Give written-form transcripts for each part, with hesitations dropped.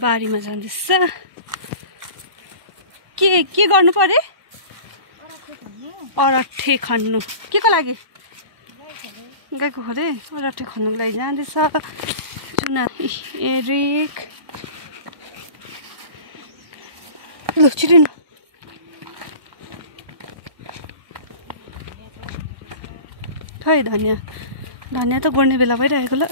बारीमा जाँदैछ के गर्नु पर्यो अरठे खन्नु के को लागि गाईको खोले अरठे खन्नुको लागि जाँदैछ चुना एरिक ल छिटिनु खै धनियाँ त गोड्ने बेला भइरहेको ल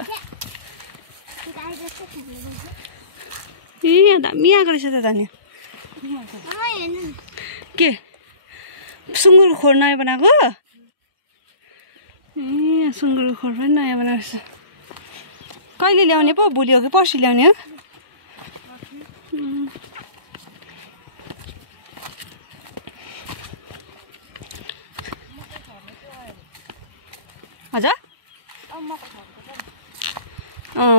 दामी आएको रहेछ त धनियाँ के सुँगुरको खोर नयाँ बनाएको सुँगुरको खोर पनि नयाँ बनाएको छ कहिले ल्याउने पो भोलि हो कि पर्सि ल्याउने हो हजुर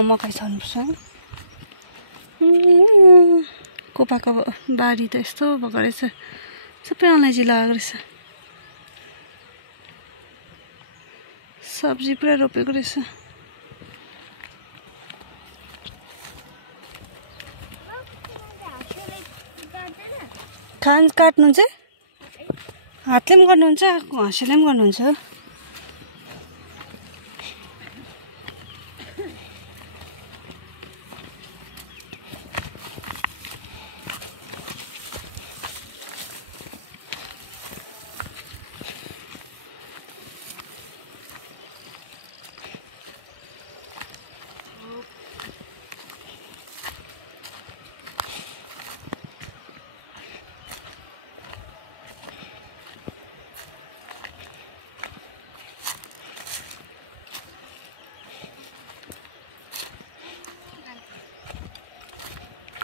मकै छर्नुपर्छ कोपाको बारी त यस्तो भएको रहेछ सबै अलैँची लगाएको रहेछ सब्जी पुरा रोपेको रहेछ काट्नु चाहिँ हातले पनि गर्नुहुन्छ हाँसीले पनि गर्नुहुन्छ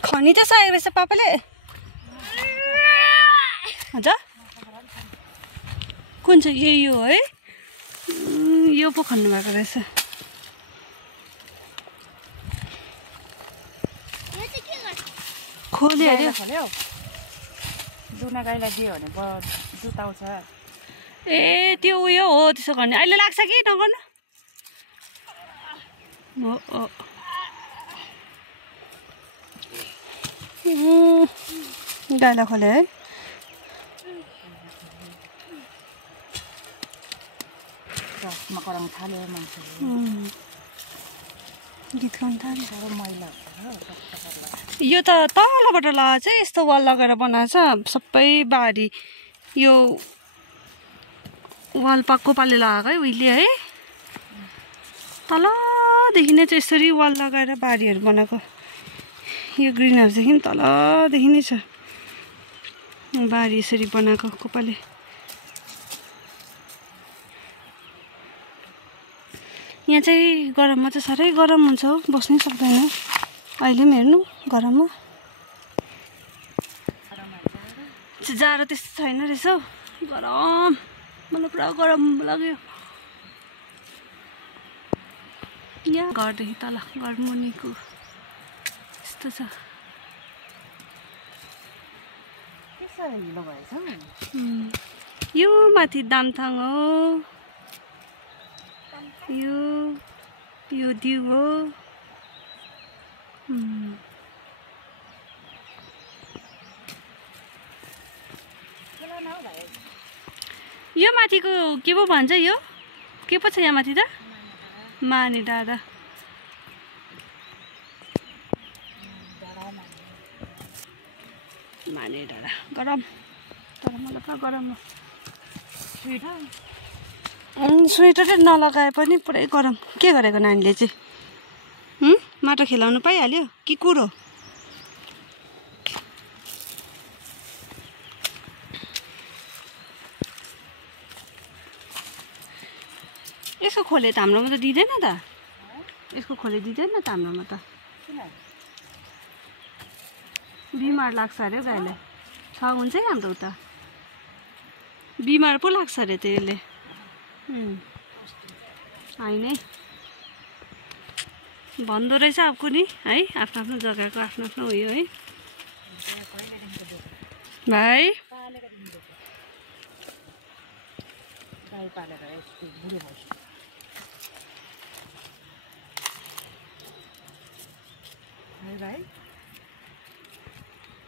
खनी त सकेको रहेछ पापाले हजुर कुन चाहिँ यो है यो पो खन्नु भएको रहेछ खोले अरे दुना गाईलाई दियो भने दुध आउँछ ए त्यो उयो हो त्यसो गर्ने अहिले लाग्छ कि नगर्नु गाईलाई खोले है कराउनु थाल्यो मान्छेले गीत गाउनु थाल्यो मैला यो त तलबाट लगाएको चाहिँ यस्तो वाल लगाएर बनाएको छ सबै बारी यो वाल कोपाले लगाएको है उहिले है तलदेखि नै चाहिँ यसरी वाल लगाएर बारीहरू बनाएको यो ग्रिन हाउसदेखि पनि तलदेखि नै छ बारी यसरी बनाएको कोपाले यहाँ चाहिँ गरममा चाहिँ साह्रै गरम हुन्छ हो बस्नै सक्दैन अहिले पनि हेर्नु गरममा जाडो त्यस्तो छैन रहेछ हौ गरम मलाई पुरा गरम लाग्यो यहाँ घरदेखि तल घर मुनिको यस्तो छ यो माथि दामथाङ हो यो दिउ हो यो माथिको के पो भन्छ यो के पो छ यहाँ माथि त माने डाँडा माने डाँडा गरम तर मलाई पुरा गरम हो स्वेटर नलगाए पनि पुरै गरम के गरेको नानीले चाहिँ माटो खेलाउनु पाइहाल्यो कि कुरो यसको खोले त हाम्रोमा त दिँदैन त यसको खोले दिँदैन त हाम्रोमा त बिमार लाग्छ अरे गाईलाई छ हुन्छ है हाम्रो उता बिमार पो लाग्छ अरे त्यसले होइन भन्दो रहेछ अब कुनै है आफ्नो आफ्नो जग्गाको आफ्नो आफ्नो उयो है भाइ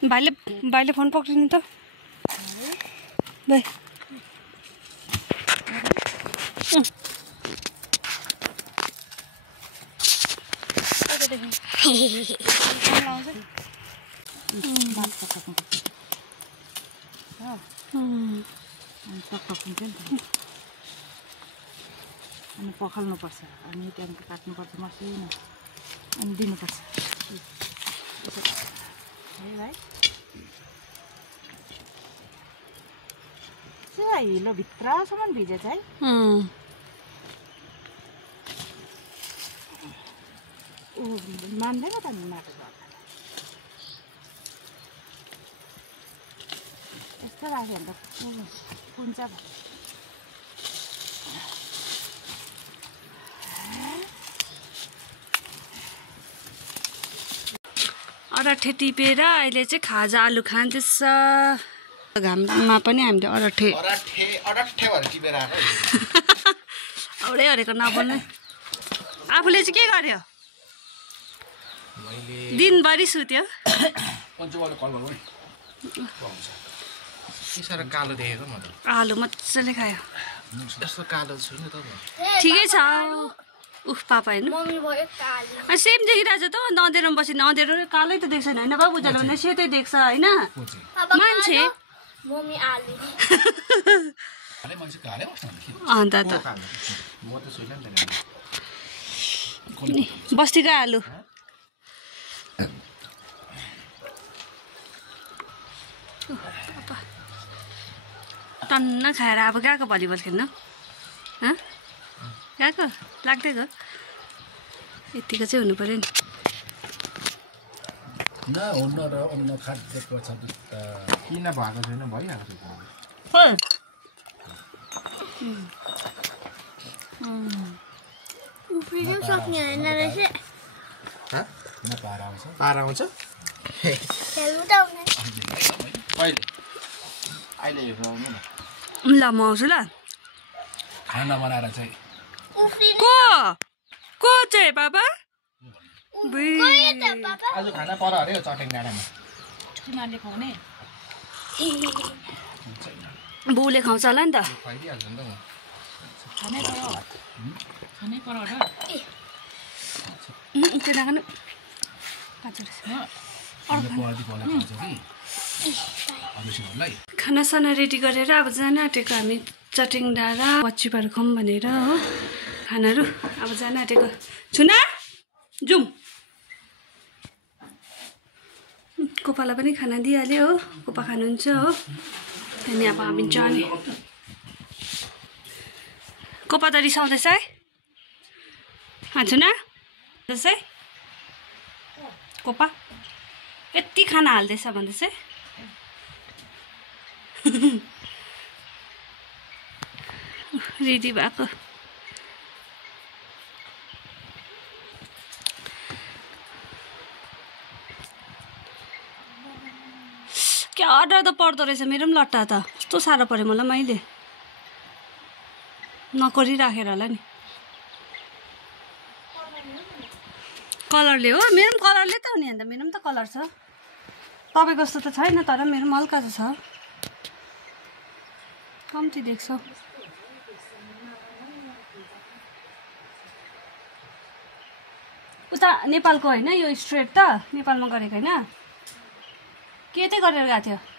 भाइले फोन पक्रिनु त भाइ अनि पखाल्नुपर्छ अनि त्यहाँदेखि काट्नुपर्छ मसिनो अनि दिनुपर्छ है भाइ हिलो भित्रसम्म भिजेछ है मान्दैन त माटो यस्तो राख्यो भने त कुन्छ अरठे टिपेर अहिले चाहिँ खाजा आलु खाँदैछ घाममा पनि हामीले अरठे औडै हरेको नबोल्ने आफूले चाहिँ के गर्यो दिनभरि सुत्यो कालो देखेको म त आलु मजाले खायो यस्तो कालो छुइन त ठिकै छ उफ पापा हेर्नु सेम देखिरहेछ त अन्त अँधेरोमा बसी अँधेरो कालै त देख्छ होइन बाबु उज्यालो भने सेतै देख्छ होइन मान्छे अन्त त बस्तीकै आलु टन्न खाएर अब गएको भलिबल खेल्नु गएको लाग्दैको यतिको चाहिँ हुनु पर्यो नि किन भएको छैन भइहाल्छ सक्ने होइन रहेछ पारा आउँछ अहिले हेर्नु आउनु न ल म आउँछु ल खाना बनाएर चाहिँ को चाहिँ बाबा आज खाना पर अरे चटेङ डाँडामा तिमीहरूले खुवाउने बाउले खुवाउँछ होला नि त खुवाइदिइहाल्छ नि त म खानै पर त्यो नखानु खानासाना रेडी गरेर अब जान आँटेको हामी चटेङ डाँडा पच्चिपाहरू खाउँ भनेर हो खानाहरू अब जान आँटेको छुना जाउँ कोपालाई पनि खाना दिइहाल्यो हो कोपा खानुहुन्छ हो त्यहाँदेखि अब हामी जाने कोपा त रिसाउँदैछ है छुना है कोपा यति खाना हाल्दैछ भन्दैछ है रेडी भएको क्या डर त पर्दो रहेछ मेरो पनि लट्टा त कस्तो साह्रो पऱ्यो मलाई मैले नकरिराखेर होला नि कलरले हो मेरो पनि कलरले त हो नि अन्त मेरो पनि त कलर छ तपाईँको जस्तो त छैन तर मेरो पनि हल्का त छ कम्ती देख्छ उता नेपालको होइन यो स्ट्रेट त नेपालमा गरेको होइन के चाहिँ गरेर गएको थियो